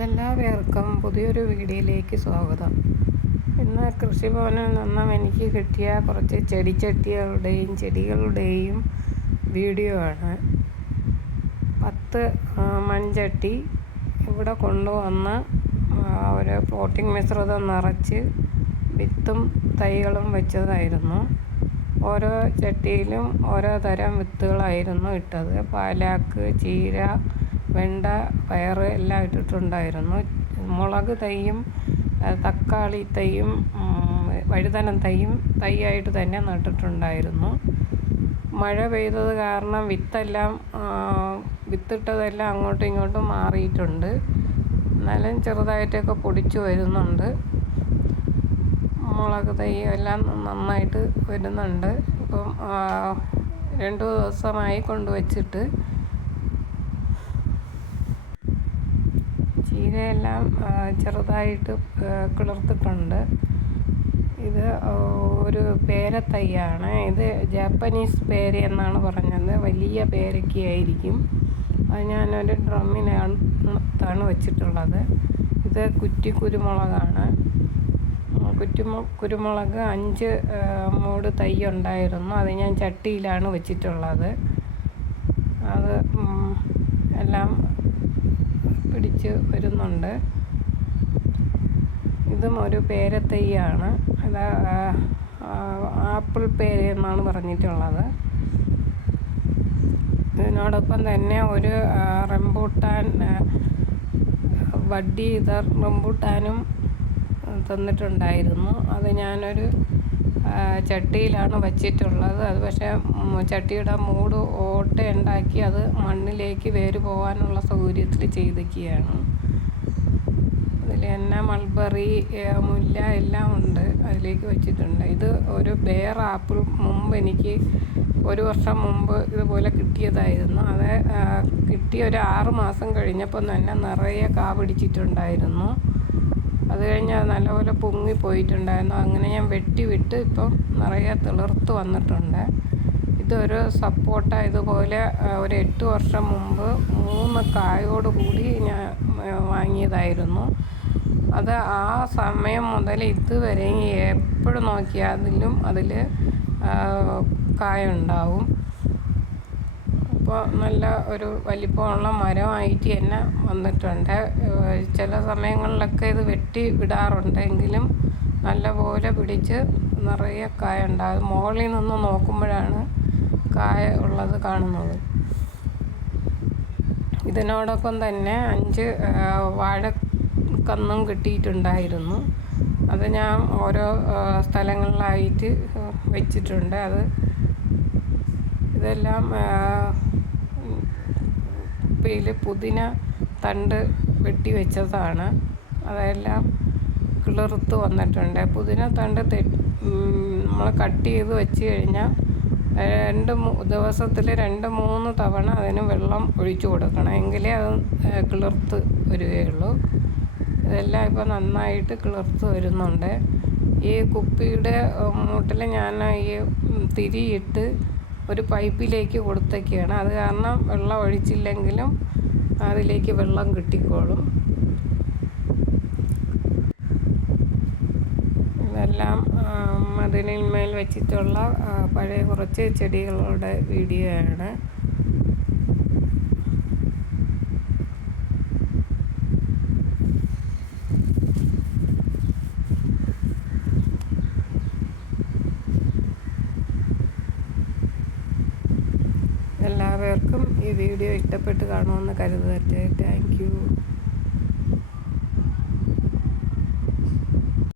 എല്ലാവർക്കും പുതിയൊരു വീഡിയോയിലേക്ക് സ്വാഗതം. ഇന്ന് കൃഷിഭവനിൽ നിന്നും എനിക്ക് കിട്ടിയ കുറച്ച് ചെടിച്ചട്ടികളുടെയും ചെടികളുടെയും വീഡിയോ ആണ്. പത്ത് മൺചട്ടി ഇവിടെ കൊണ്ടുവന്ന് ഒരു പ്ലോട്ടിംഗ് മിശ്രിതം നിറച്ച് വിത്തും തൈകളും വെച്ചതായിരുന്നു. ഓരോ ചട്ടിയിലും ഓരോ തരം വിത്തുകളായിരുന്നു ഇട്ടത്. പാലാക്ക് ചീര വെണ്ട പയർ എല്ലാം ഇട്ടിട്ടുണ്ടായിരുന്നു. മുളക് തൈയും തക്കാളി തൈയും വഴുതനം തൈയും തൈയായിട്ട് തന്നെ നട്ടിട്ടുണ്ടായിരുന്നു. മഴ പെയ്തത് കാരണം വിത്തെല്ലാം വിത്തിട്ടതെല്ലാം അങ്ങോട്ടും ഇങ്ങോട്ടും മാറിയിട്ടുണ്ട്. എന്നാലും ചെറുതായിട്ടൊക്കെ പൊടിച്ചു വരുന്നുണ്ട്. മുളക് തൈ എല്ലാം നന്നായിട്ട് വരുന്നുണ്ട്. ഇപ്പം രണ്ട് ദിവസമായി കൊണ്ടുവച്ചിട്ട് ചീരയെല്ലാം ചെറുതായിട്ട് കിളിർത്തിട്ടുണ്ട്. ഇത് ഒരു പേരത്തൈയാണ് ഇത് ജാപ്പനീസ് പേര എന്നാണ് പറഞ്ഞത്. വലിയ പേരയ്ക്കായിരിക്കും അത് ഞാനൊരു ഡ്രമ്മിനകത്താണ് വെച്ചിട്ടുള്ളത്. ഇത് കുറ്റി കുരുമുളകാണ്. കുറ്റി കുരുമുളക് അഞ്ച് മൂട് തൈ ഉണ്ടായിരുന്നു. അത് ഞാൻ ചട്ടിയിലാണ് വെച്ചിട്ടുള്ളത്. അത് എല്ലാം പിടിച്ച് വരുന്നുണ്ട്. ഇതും ഒരു പേരത്തൈയാണ് അത് ആപ്പിൾ പേര എന്നാണ് പറഞ്ഞിട്ടുള്ളത്. ഇതിനോടൊപ്പം തന്നെ ഒരു റംബൂട്ടാൻ വഡ്ഡി ഇതർ റംബൂട്ടാനും തന്നിട്ടുണ്ടായിരുന്നു. അത് ഞാനൊരു ചട്ടിയിലാണ് വച്ചിട്ടുള്ളത്. അത് പക്ഷേ ചട്ടിയുടെ മൂട് ഓട്ട ഉണ്ടാക്കി അത് മണ്ണിലേക്ക് വേര് പോകാനുള്ള സൗകര്യത്തിൽ ചെയ്തിരിക്കുകയാണ്. അതിൽ തന്നെ മൾബറി മുല്ല എല്ലാം ഉണ്ട് അതിലേക്ക് വെച്ചിട്ടുണ്ട്. ഇത് ഒരു ബെയർ ആപ്പിൾ മുമ്പ് എനിക്ക് ഒരു വർഷം മുമ്പ് ഇതുപോലെ കിട്ടിയതായിരുന്നു. അത് കിട്ടിയ ഒരു ആറ് മാസം കഴിഞ്ഞപ്പം തന്നെ നിറയെ കാ പിടിച്ചിട്ടുണ്ടായിരുന്നു. അത് കഴിഞ്ഞ് അത് നല്ലപോലെ പൊങ്ങി പോയിട്ടുണ്ടായിരുന്നു. അങ്ങനെ ഞാൻ വെട്ടി വിട്ട് ഇപ്പം നിറയെ തിളർത്ത് വന്നിട്ടുണ്ട്. ഇതൊരു സപ്പോട്ട ഇതുപോലെ ഒരു എട്ട് വർഷം മുമ്പ് മൂന്ന് കായോട് കൂടി ഞാൻ വാങ്ങിയതായിരുന്നു. അത് ആ സമയം മുതൽ ഇതുവരെ എപ്പോഴും നോക്കിയാലും അതിൽ കായുണ്ടാവും ഇപ്പോൾ നല്ല ഒരു വലിപ്പമുള്ള മരമായിട്ട് തന്നെ വന്നിട്ടുണ്ട്. ചില സമയങ്ങളിലൊക്കെ ഇത് വെട്ടി വിടാറുണ്ടെങ്കിലും നല്ലപോലെ പിടിച്ച് നിറയെ കായ ഉണ്ടാകും മുകളിൽ നിന്ന് നോക്കുമ്പോഴാണ് കായ ഉള്ളത് കാണുന്നത്. ഇതിനോടൊപ്പം തന്നെ അഞ്ച് വാഴക്കന്നും കിട്ടിയിട്ടുണ്ടായിരുന്നു. അത് ഞാൻ ഓരോ സ്ഥലങ്ങളിലായിട്ട് വെച്ചിട്ടുണ്ട്. അത് ഇതെല്ലാം കുപ്പയിൽ പുതിന തണ്ട് വെട്ടി വെച്ചതാണ്. അതെല്ലാം കിളിർത്ത് വന്നിട്ടുണ്ട്. പുതിന തണ്ട് നമ്മൾ കട്ട് ചെയ്ത് വെച്ച് കഴിഞ്ഞാൽ രണ്ട് മൂ ദിവസത്തിൽ രണ്ട് മൂന്ന് തവണ അതിന് വെള്ളം ഒഴിച്ചു കൊടുക്കണം. എങ്കിലേ അത് കിളിർത്ത് വരികയുള്ളൂ. ഇതെല്ലാം ഇപ്പോൾ നന്നായിട്ട് കിളിർത്ത് വരുന്നുണ്ട്. ഈ കുപ്പിയുടെ മൂട്ടിൽ ഞാൻ ഈ തിരിയിട്ട് ഒരു പൈപ്പിലേക്ക് കൊടുത്തൊക്കെയാണ്. അത് കാരണം വെള്ളം ഒഴിച്ചില്ലെങ്കിലും അതിലേക്ക് വെള്ളം കിട്ടിക്കോളും. ഇതെല്ലാം മതിലിന്മേൽ വെച്ചിട്ടുള്ള പഴയ കുറച്ച് ചെടികളുടെ വീഡിയോ ആണ് എല്ലാവർക്കും ഈ വീഡിയോ ഇഷ്ടപ്പെട്ട് കാണുമെന്ന് കരുതട്ടെ താങ്ക്